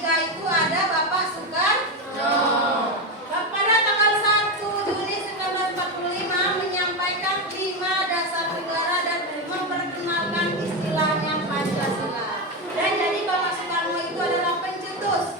ketiga itu ada Bapak Soekarno. Pada tanggal 1 Juni 1945 menyampaikan 5 dasar negara dan memperkenalkan istilahnya Pancasila. Dan jadi Bapak Soekarno itu adalah pencetus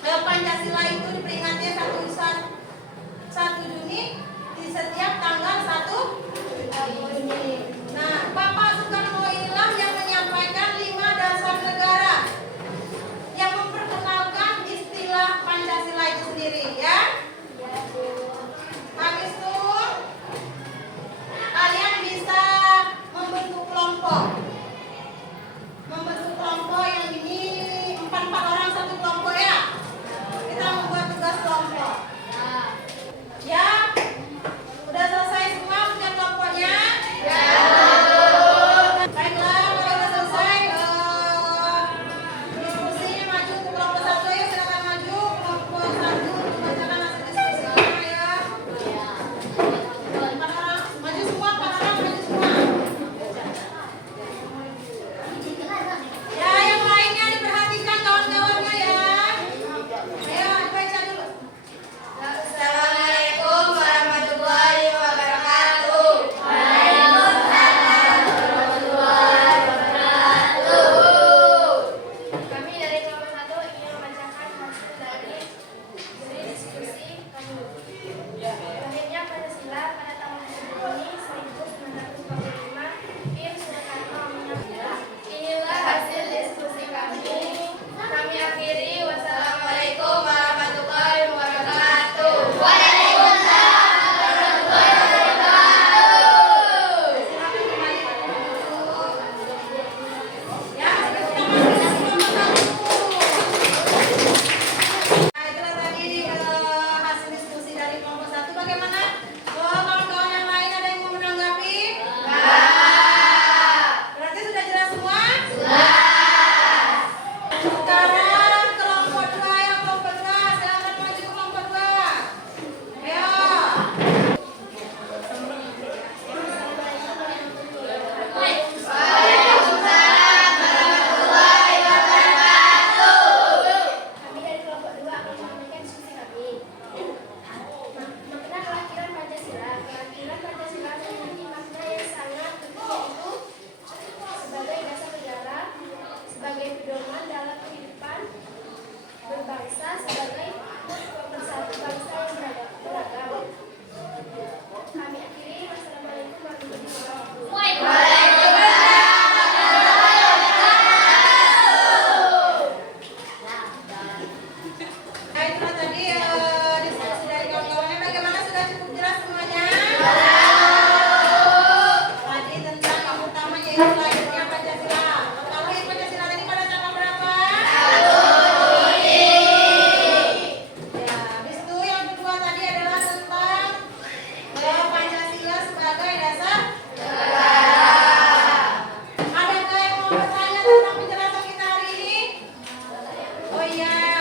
Pancasila itu diperingati 1 Juni di setiap tanggal 1 Juni. Nah, Bapak Soekarno inilah yang menyampaikan 5 dasar negara yang memperkenalkan istilah Pancasila itu sendiri, ya. Habis itu kalian bisa membentuk kelompok yang ini 4 orang satu kelompok, ya. Kita membuat tugas kelompok. Ya, udah selesai semua ujian kelompoknya? Ya. Baiklah, kalau udah selesai, diskusinya maju ke kelompok 1 ya, silakan maju. Kelompok 1 membacakan hasil diskusinya, ya. 4 orang, maju semua, 4 orang maju semua. Ya, yang lainnya diperhatikan kawan-kawannya, ya. Ayo, baca dulu. Assalamualaikum warahmatullahi wabarakatuh. Kami dari kelompok 1 ingin membacakan hasil dari diskusi kami. Lahirnya Pancasila pada tanggal 1 Juni 1945 di Soekarno menyampaikan. Inilah hasil diskusi kami. Kami akhiri. Wassalamualaikum warahmatullahi wabarakatuh. Nah, itulah tadi hasil diskusi dari kelompok 1. Bagaimana? Kawan-kawan yang lain ada yang mau menanggapi? Berarti sudah jelas semua? Sekarang kelompok 2, ya, kelompok 2. Silakan maju ke kelompok 2. Ayo. Kami dari kelompok 2 akan menyampaikan diskusi kami. Makna kelahiran Pancasila. Kelahiran Pancasila memiliki makna yang sangat penting, yaitu sebagai dasar negara, sebagai pedoman dalam kehidupan berbangsa, sebagai pemersatu bangsa yang beragam. Kami akhiri. Wassalamualaikum warahmatullahi wabarakatuh. Nah, itulah tadi diskusi dari kawan-kawannya. Bagaimana, sudah cukup jelas semuanya? Tadi tentang yang utamanya itu lahirnya Pancasila. Kalau lahir Pancasila tadi pada tanggal berapa? 1 Juni. Ya, habis itu yang kedua tadi adalah tentang Pancasila sebagai dasar negara. Adakah yang mau bertanya tentang penjelasan kita hari ini? Oh iya.